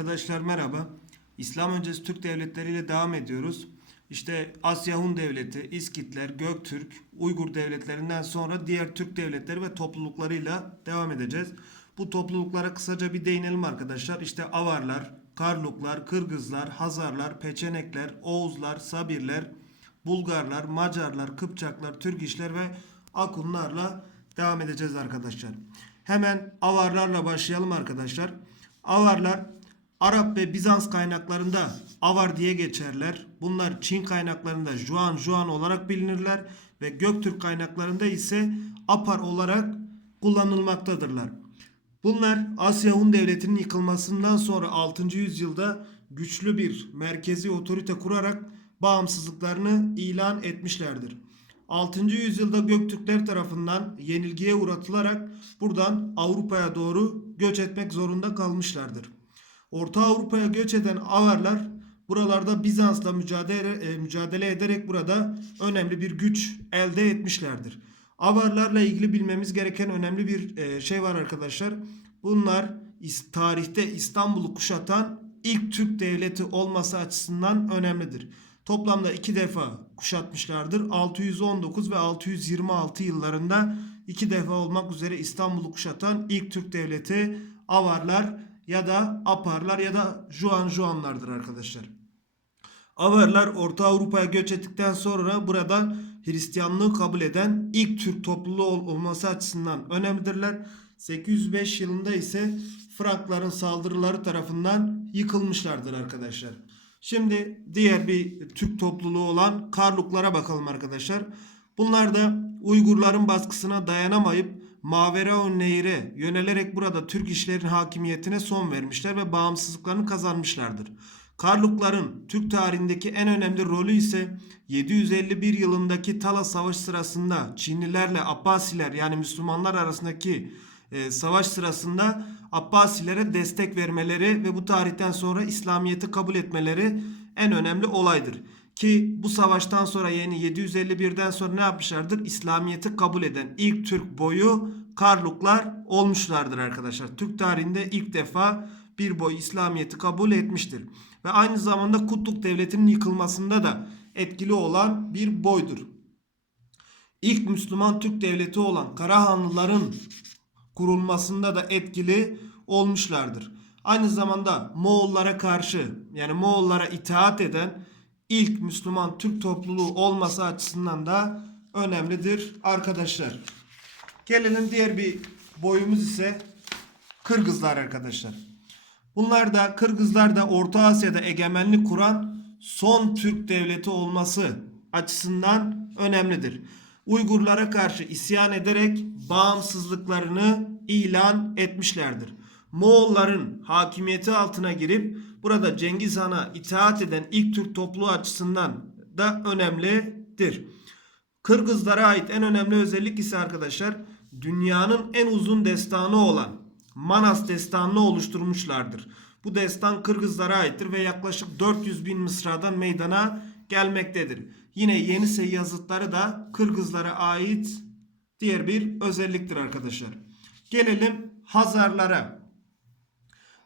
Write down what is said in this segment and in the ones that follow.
Arkadaşlar merhaba. İslam öncesi Türk devletleriyle devam ediyoruz. İşte Asya Hun Devleti, İskitler, Göktürk, Uygur devletlerinden sonra diğer Türk devletleri ve topluluklarıyla devam edeceğiz. Bu topluluklara kısaca bir değinelim arkadaşlar. İşte Avarlar, Karluklar, Kırgızlar, Hazarlar, Peçenekler, Oğuzlar, Sabirler, Bulgarlar, Macarlar, Kıpçaklar, Türk işler ve Akunlarla devam edeceğiz arkadaşlar. Hemen Avarlarla başlayalım arkadaşlar. Avarlar Arap ve Bizans kaynaklarında Avar diye geçerler. Bunlar Çin kaynaklarında Juan Juan olarak bilinirler ve Göktürk kaynaklarında ise Apar olarak kullanılmaktadırlar. Bunlar Asya Hun Devleti'nin yıkılmasından sonra 6. yüzyılda güçlü bir merkezi otorite kurarak bağımsızlıklarını ilan etmişlerdir. 6. yüzyılda Göktürkler tarafından yenilgiye uğratılarak buradan Avrupa'ya doğru göç etmek zorunda kalmışlardır. Orta Avrupa'ya göç eden Avarlar buralarda Bizans'la mücadele, e, mücadele ederek burada önemli bir güç elde etmişlerdir. Avarlarla ilgili bilmemiz gereken önemli bir e, şey var arkadaşlar. Bunlar tarihte İstanbul'u kuşatan ilk Türk devleti olması açısından önemlidir. Toplamda iki defa kuşatmışlardır. 619 ve 626 yıllarında iki defa olmak üzere İstanbul'u kuşatan ilk Türk devleti Avarlar ya da Aparlar ya da Juan Juanlardır arkadaşlar. Avarlar Orta Avrupa'ya göç ettikten sonra burada Hristiyanlığı kabul eden ilk Türk topluluğu ol- olması açısından önemlidirler. 805 yılında ise Frankların saldırıları tarafından yıkılmışlardır arkadaşlar. Şimdi diğer bir Türk topluluğu olan Karluklara bakalım arkadaşlar. Bunlar da Uygurların baskısına dayanamayıp Maveraun Nehir'e yönelerek burada Türk işlerin hakimiyetine son vermişler ve bağımsızlıklarını kazanmışlardır. Karlukların Türk tarihindeki en önemli rolü ise 751 yılındaki Tala Savaşı sırasında Çinlilerle Abbasiler yani Müslümanlar arasındaki e, savaş sırasında Abbasilere destek vermeleri ve bu tarihten sonra İslamiyet'i kabul etmeleri en önemli olaydır. Ki bu savaştan sonra yani 751'den sonra ne yapmışlardır? İslamiyet'i kabul eden ilk Türk boyu Karluklar olmuşlardır arkadaşlar. Türk tarihinde ilk defa bir boy İslamiyet'i kabul etmiştir. Ve aynı zamanda Kutluk Devleti'nin yıkılmasında da etkili olan bir boydur. İlk Müslüman Türk devleti olan Karahanlıların kurulmasında da etkili olmuşlardır. Aynı zamanda Moğollara karşı yani Moğollara itaat eden ilk Müslüman Türk topluluğu olması açısından da önemlidir arkadaşlar. Gelelim diğer bir boyumuz ise Kırgızlar arkadaşlar. Bunlar da Kırgızlar da Orta Asya'da egemenlik kuran son Türk devleti olması açısından önemlidir. Uygurlara karşı isyan ederek bağımsızlıklarını ilan etmişlerdir. Moğolların hakimiyeti altına girip burada Cengiz Han'a itaat eden ilk Türk topluluğu açısından da önemlidir. Kırgızlara ait en önemli özellik ise arkadaşlar dünyanın en uzun destanı olan Manas destanını oluşturmuşlardır. Bu destan Kırgızlara aittir ve yaklaşık 400 bin mısradan meydana gelmektedir. Yine Yenisey yazıtları da Kırgızlara ait diğer bir özelliktir arkadaşlar. Gelelim Hazarlara.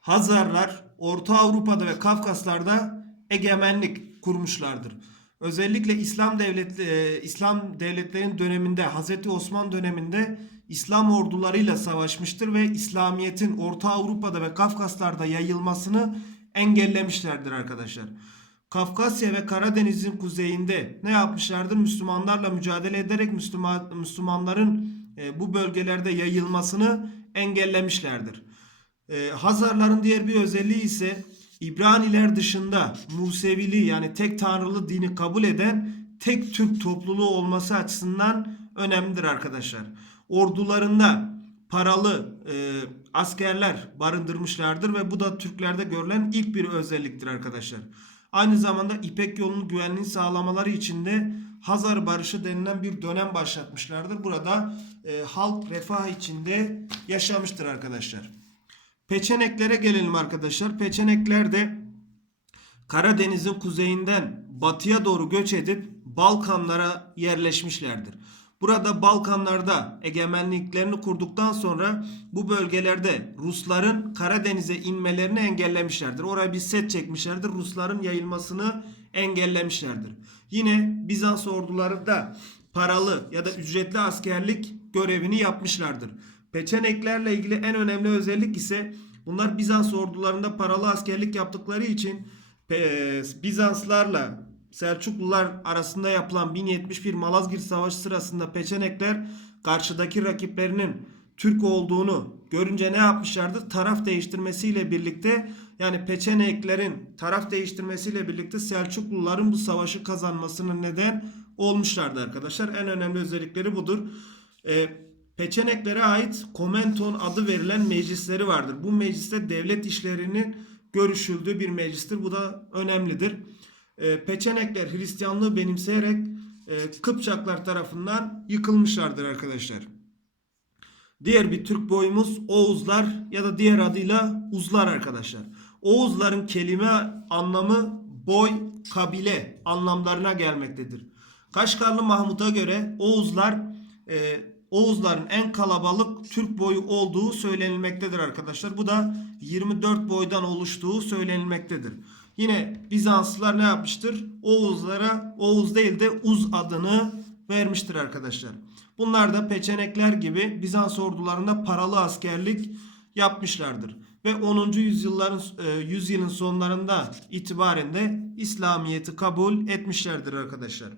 Hazarlar Orta Avrupa'da ve Kafkaslar'da egemenlik kurmuşlardır. Özellikle İslam devlet e, İslam devletlerinin döneminde Hazreti Osman döneminde İslam ordularıyla savaşmıştır ve İslamiyet'in Orta Avrupa'da ve Kafkaslar'da yayılmasını engellemişlerdir arkadaşlar. Kafkasya ve Karadeniz'in kuzeyinde ne yapmışlardır? Müslümanlarla mücadele ederek Müslüman, Müslümanların e, bu bölgelerde yayılmasını engellemişlerdir. Ee, Hazarların diğer bir özelliği ise İbraniler dışında Musevili yani tek tanrılı dini kabul eden tek Türk topluluğu olması açısından önemlidir arkadaşlar. Ordularında paralı e, askerler barındırmışlardır ve bu da Türklerde görülen ilk bir özelliktir arkadaşlar. Aynı zamanda İpek yolunun güvenliğini sağlamaları için de Hazar Barışı denilen bir dönem başlatmışlardır. Burada e, halk refah içinde yaşamıştır arkadaşlar. Peçeneklere gelelim arkadaşlar. Peçenekler de Karadeniz'in kuzeyinden batıya doğru göç edip Balkanlara yerleşmişlerdir. Burada Balkanlarda egemenliklerini kurduktan sonra bu bölgelerde Rusların Karadeniz'e inmelerini engellemişlerdir. Oraya bir set çekmişlerdir. Rusların yayılmasını engellemişlerdir. Yine Bizans ordularında paralı ya da ücretli askerlik görevini yapmışlardır. Peçeneklerle ilgili en önemli özellik ise bunlar Bizans ordularında paralı askerlik yaptıkları için Pe- Bizanslarla Selçuklular arasında yapılan 1071 Malazgirt Savaşı sırasında Peçenekler karşıdaki rakiplerinin Türk olduğunu görünce ne yapmışlardı? Taraf değiştirmesiyle birlikte yani Peçeneklerin taraf değiştirmesiyle birlikte Selçukluların bu savaşı kazanmasının neden olmuşlardı arkadaşlar. En önemli özellikleri budur. Ee, Peçeneklere ait Komenton adı verilen meclisleri vardır. Bu mecliste devlet işlerinin görüşüldüğü bir meclistir. Bu da önemlidir. Ee, Peçenekler Hristiyanlığı benimseyerek e, Kıpçaklar tarafından yıkılmışlardır arkadaşlar. Diğer bir Türk boyumuz Oğuzlar ya da diğer adıyla Uzlar arkadaşlar. Oğuzların kelime anlamı boy, kabile anlamlarına gelmektedir. Kaşgarlı Mahmut'a göre Oğuzlar e, Oğuzların en kalabalık Türk boyu olduğu söylenilmektedir arkadaşlar. Bu da 24 boydan oluştuğu söylenilmektedir. Yine Bizanslılar ne yapmıştır? Oğuzlara Oğuz değil de Uz adını vermiştir arkadaşlar. Bunlar da peçenekler gibi Bizans ordularında paralı askerlik yapmışlardır. Ve 10. yüzyılların e, yüzyılın sonlarında itibaren de İslamiyet'i kabul etmişlerdir arkadaşlar.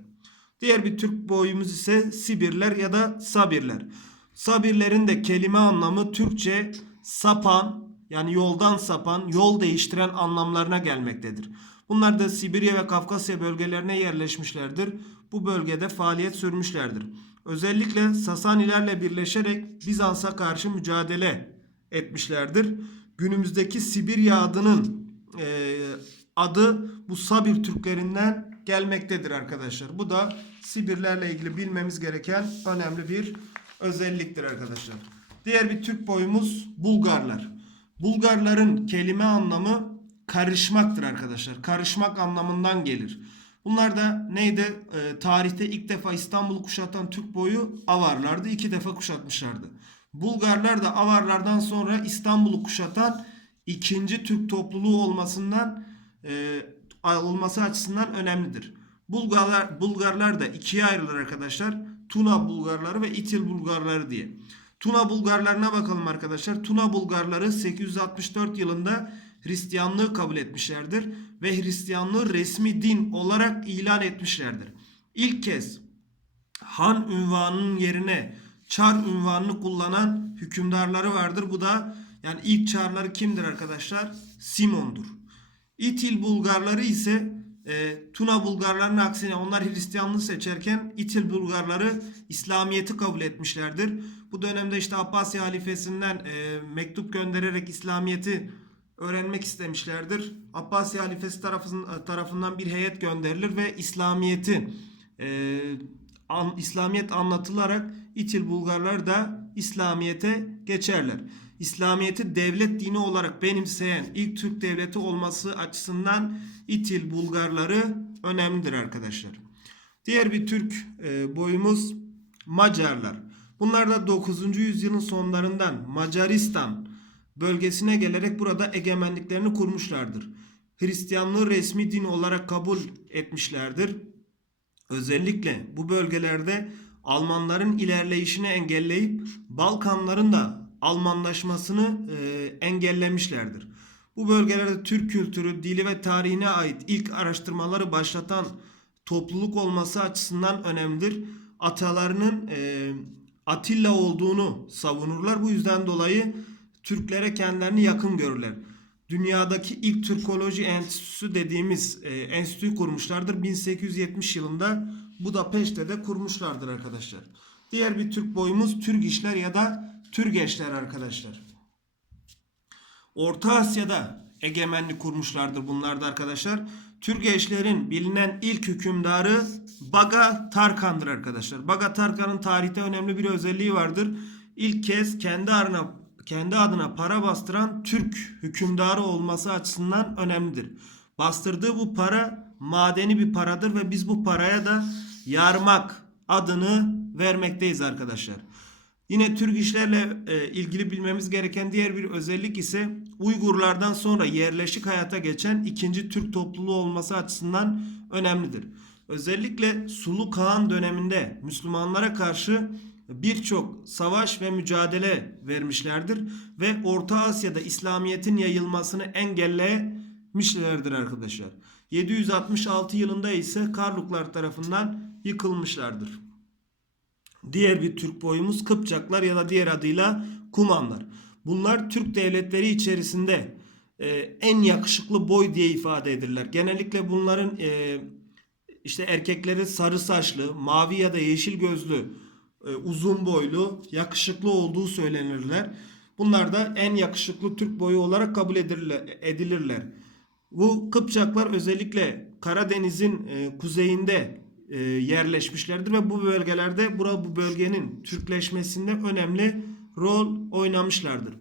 Diğer bir Türk boyumuz ise Sibirler ya da Sabirler. Sabirlerin de kelime anlamı Türkçe sapan yani yoldan sapan, yol değiştiren anlamlarına gelmektedir. Bunlar da Sibirya ve Kafkasya bölgelerine yerleşmişlerdir. Bu bölgede faaliyet sürmüşlerdir. Özellikle Sasanilerle birleşerek Bizans'a karşı mücadele etmişlerdir. Günümüzdeki Sibirya adının e, adı bu Sabir Türklerinden gelmektedir arkadaşlar. Bu da Sibirlerle ilgili bilmemiz gereken önemli bir özelliktir arkadaşlar. Diğer bir Türk boyumuz Bulgarlar. Bulgarların kelime anlamı karışmaktır arkadaşlar. Karışmak anlamından gelir. Bunlar da neydi? Ee, tarihte ilk defa İstanbul'u kuşatan Türk boyu Avarlardı. İki defa kuşatmışlardı. Bulgarlar da Avarlardan sonra İstanbul'u kuşatan ikinci Türk topluluğu olmasından e, olması açısından önemlidir. Bulgarlar Bulgarlar da ikiye ayrılır arkadaşlar. Tuna Bulgarları ve İtil Bulgarları diye. Tuna Bulgarlarına bakalım arkadaşlar. Tuna Bulgarları 864 yılında Hristiyanlığı kabul etmişlerdir ve Hristiyanlığı resmi din olarak ilan etmişlerdir. İlk kez Han ünvanının yerine Çar ünvanını kullanan hükümdarları vardır. Bu da yani ilk çarları kimdir arkadaşlar? Simon'dur. İtil Bulgarları ise e, Tuna Bulgarlarının aksine onlar Hristiyanlığı seçerken İtil Bulgarları İslamiyet'i kabul etmişlerdir. Bu dönemde işte Abbasi halifesinden e, mektup göndererek İslamiyet'i öğrenmek istemişlerdir. Abbasi halifesi tarafından, tarafından bir heyet gönderilir ve İslamiyet'i e, an, İslamiyet anlatılarak İtil Bulgarlar da İslamiyet'e geçerler. İslamiyet'i devlet dini olarak benimseyen ilk Türk devleti olması açısından İtil Bulgarları önemlidir arkadaşlar. Diğer bir Türk e, boyumuz Macarlar. Bunlar da 9. yüzyılın sonlarından Macaristan bölgesine gelerek burada egemenliklerini kurmuşlardır. Hristiyanlığı resmi din olarak kabul etmişlerdir. Özellikle bu bölgelerde Almanların ilerleyişini engelleyip Balkanların da Almanlaşmasını e, engellemişlerdir. Bu bölgelerde Türk kültürü, dili ve tarihine ait ilk araştırmaları başlatan topluluk olması açısından önemlidir. Atalarının e, Atilla olduğunu savunurlar. Bu yüzden dolayı Türklere kendilerini yakın görürler. Dünyadaki ilk Türkoloji Enstitüsü dediğimiz e, enstitüyü kurmuşlardır. 1870 yılında Budapeşte de kurmuşlardır arkadaşlar. Diğer bir Türk boyumuz Türgişler ya da Türgeçler arkadaşlar. Orta Asya'da egemenlik kurmuşlardır bunlar da arkadaşlar. Türgeçlerin bilinen ilk hükümdarı Baga Tarkan'dır arkadaşlar. Baga Tarkan'ın tarihte önemli bir özelliği vardır. İlk kez kendi adına kendi adına para bastıran Türk hükümdarı olması açısından önemlidir. Bastırdığı bu para madeni bir paradır ve biz bu paraya da yarmak adını vermekteyiz arkadaşlar. Yine Türk işlerle e, ilgili bilmemiz gereken diğer bir özellik ise Uygurlardan sonra yerleşik hayata geçen ikinci Türk topluluğu olması açısından önemlidir. Özellikle Sulu Kağan döneminde Müslümanlara karşı birçok savaş ve mücadele vermişlerdir ve Orta Asya'da İslamiyet'in yayılmasını engellemişlerdir arkadaşlar. 766 yılında ise Karluklar tarafından yıkılmışlardır. Diğer bir Türk boyumuz Kıpçaklar ya da diğer adıyla Kumanlar. Bunlar Türk devletleri içerisinde e, en yakışıklı boy diye ifade edilirler. Genellikle bunların e, işte erkekleri sarı saçlı, mavi ya da yeşil gözlü, e, uzun boylu, yakışıklı olduğu söylenirler. Bunlar da en yakışıklı Türk boyu olarak kabul edilirler. Bu Kıpçaklar özellikle Karadeniz'in e, kuzeyinde e, yerleşmişlerdir ve bu bölgelerde bura bu bölgenin Türkleşmesinde önemli rol oynamışlardır.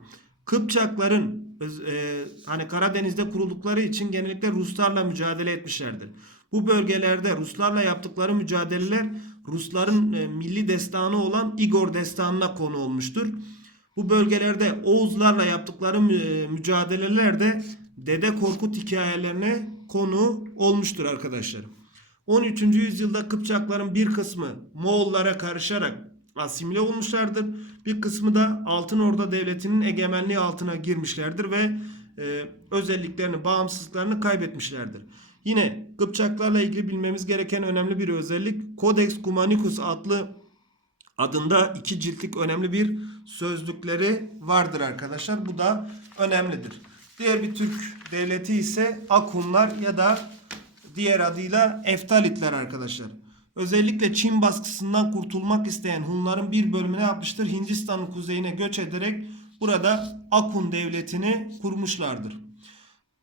Kıpçakların e, hani Karadeniz'de kuruldukları için genellikle Ruslarla mücadele etmişlerdir. Bu bölgelerde Ruslarla yaptıkları mücadeleler Rusların e, milli destanı olan Igor destanına konu olmuştur. Bu bölgelerde Oğuzlarla yaptıkları e, mücadeleler de Dede Korkut hikayelerine konu olmuştur arkadaşlar. 13. yüzyılda Kıpçakların bir kısmı Moğollara karışarak asimile olmuşlardır. Bir kısmı da Altın Orda Devleti'nin egemenliği altına girmişlerdir ve e, özelliklerini, bağımsızlıklarını kaybetmişlerdir. Yine Kıpçaklarla ilgili bilmemiz gereken önemli bir özellik Codex Cumanicus adlı adında iki ciltlik önemli bir sözlükleri vardır arkadaşlar. Bu da önemlidir. Diğer bir Türk devleti ise Akunlar ya da diğer adıyla Eftalitler arkadaşlar. Özellikle Çin baskısından kurtulmak isteyen Hunların bir bölümü ne yapmıştır? Hindistan'ın kuzeyine göç ederek burada Akun devletini kurmuşlardır.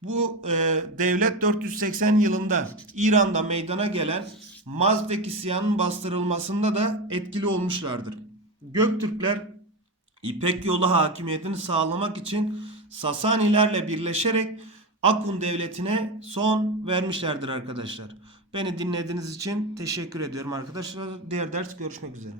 Bu e, devlet 480 yılında İran'da meydana gelen Mazdek isyanının bastırılmasında da etkili olmuşlardır. Göktürkler İpek yolu hakimiyetini sağlamak için Sasanilerle birleşerek Akun devletine son vermişlerdir arkadaşlar. Beni dinlediğiniz için teşekkür ediyorum arkadaşlar. Diğer ders görüşmek üzere.